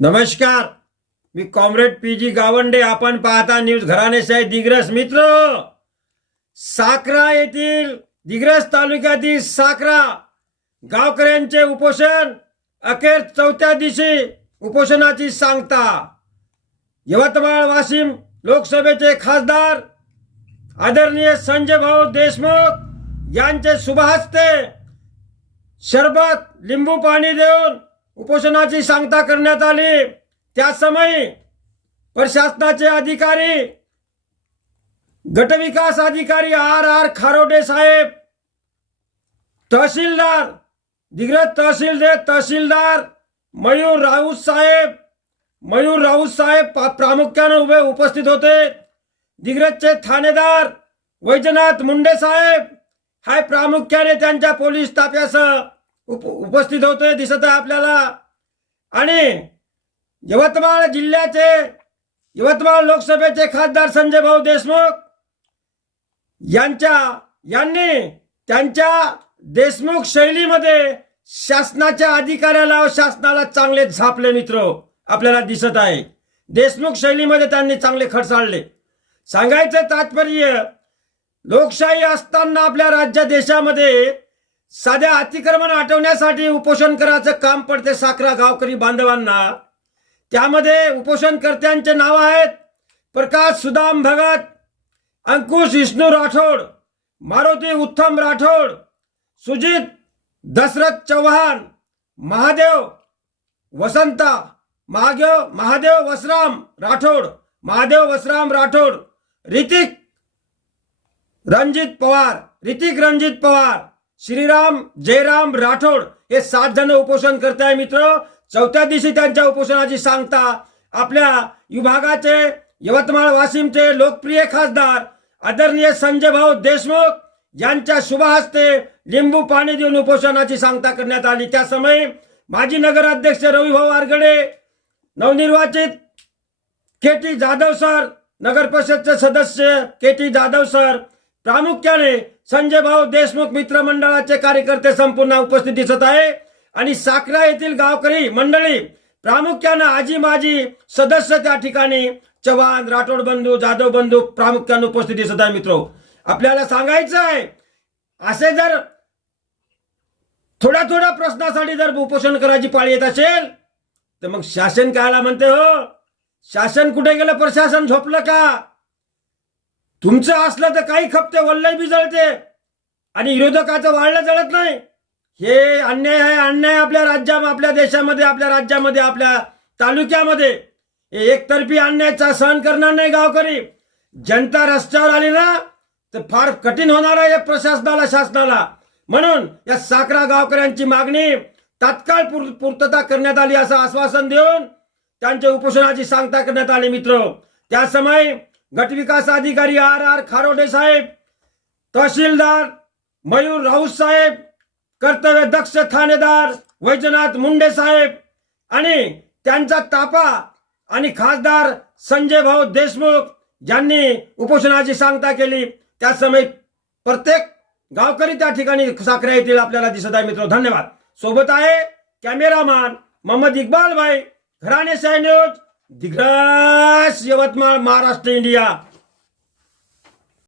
नमस्कार मी comrade P G Gawande. आपण पाहता न्यूज घराणेशाही दिग्रस मित्र. साकरा येथील दिग्रस तालुक्यातील साकरा गावकऱ्यांचे उपोषण अखेर चौथ्या दिवशी उपोषणाची सांगता. यवतमाळ वाशिम लोकसभेचे खासदार आदरणीय संजय भाऊ देशमुख यांचे शुभहस्ते. शरबत लिंबू पाणी देऊन उपोषणाची सांगता करण्यात आली. त्यासमयी प्रशासनाचे अधिकारी गटविकास अधिकारी आर आर खारोडे साहेब तहसीलदार दिग्रज तहसीलदे तहसीलदार मयूर राऊत साहेब मयूर राऊत साहेब प्रामुख्याने उभे उपस्थित होते. दिग्रजचे ठाणेदार वैजनाथ मुंडे साहेब हाय प्रामुख्याने त्यांच्या पोलीस ताफ्यासह उप उपस्थित होतोय दिसत आहे आपल्याला. आणि यवतमाळ जिल्ह्याचे यवतमाळ लोकसभेचे खासदार संजय भाऊ देशमुख यांच्या यांनी त्यांच्या देशमुख शैलीमध्ये शासनाच्या अधिकाऱ्याला व शासनाला चांगले झापले मित्र आपल्याला दिसत आहे. देशमुख शैलीमध्ये त्यांनी चांगले खडसाळले सांगायचं तात्पर्य लोकशाही असताना आपल्या राज्य देशामध्ये साध्या अतिक्रमण हटवण्यासाठी उपोषण करायचं काम पडते साखरा गावकरी बांधवांना. त्यामध्ये उपोषणकर्त्यांचे नाव आहेत प्रकाश सुदाम भगत अंकुश विष्णू राठोड मारुती उत्तम राठोड सुजित दशरथ चव्हाण महादेव वसंता महादेव महादेव वसराम राठोड महादेव वसराम राठोड ऋतिक रणजित पवार ऋतिक रणजित पवार. श्रीराम जयराम राठोड हे सात जण उपोषण करताय मित्र. चौथ्या दिवशी त्यांच्या उपोषणाची सांगता आपल्या विभागाचे यवतमाळ वाशिमचे लोकप्रिय खासदार आदरणीय संजय भाऊ देशमुख यांच्या शुभ हस्ते लिंबू पाणी देऊन उपोषणाची सांगता करण्यात आली. त्या समय माजी नगराध्यक्ष रविभाऊ आरगडे नवनिर्वाचित के टी जाधव सर नगर परिषदचे सदस्य के टी जाधव सर प्रामुख्याने संजय भाऊ देशमुख मित्र मंडळाचे कार्यकर्ते संपूर्ण उपस्थित दिसत आहे. आणि साखरा येथील गावकरी मंडळी प्रामुख्यानं आजी माजी सदस्य त्या ठिकाणी चव्हाण राठोड बंधू जाधव बंधू प्रामुख्याने उपस्थित दिसत आहे मित्र. आपल्याला सांगायचं आहे असे जर थोड्या थोड्या प्रश्नासाठी जर उपोषण करायची पाळी येत असेल तर मग शासन कायला म्हणते हो? शासन कुठे गेलं? प्रशासन झोपलं का? तुमचं असलं तर काही खपते वल्लय बी जळते आणि विरोधकाचं वाढलं जळत नाही. हे अन्याय आहे अन्याय आपल्या राज्या आपल्या देशामध्ये आपल्या राज्यामध्ये आपल्या तालुक्यामध्ये. एकतर्फी अन्यायाचा सहन करणार नाही गावकरी. जनता रस्त्यावर आली ना तर फार कठीण होणार आहे या प्रशासनाला शासनाला. म्हणून या साकरा गावकऱ्यांची मागणी तात्काळ पूर्तता करण्यात आली असं आश्वासन देऊन त्यांच्या उपोषणाची सांगता करण्यात आली मित्र. त्या समय गटविकास अधिकारी आर आर खारोडे साहेब तहसीलदार मयूर राऊत साहेब कर्तव्य दक्ष ठाणेदार वैजनाथ मुंडे साहेब आणि त्यांचा तापा आणि खासदार संजय भाऊ देशमुख यांनी उपोषणाची सांगता केली. त्या समय प्रत्येक गावकरी त्या ठिकाणी साखऱ्या येथील आपल्याला दिसत आहे मित्र धन्यवाद. सोबत आहे कॅमेरामॅन मोहम्मद इक्बाल भाई घराणे न्यूज. दिग्रस यवतमाळ महाराष्ट्र इंडिया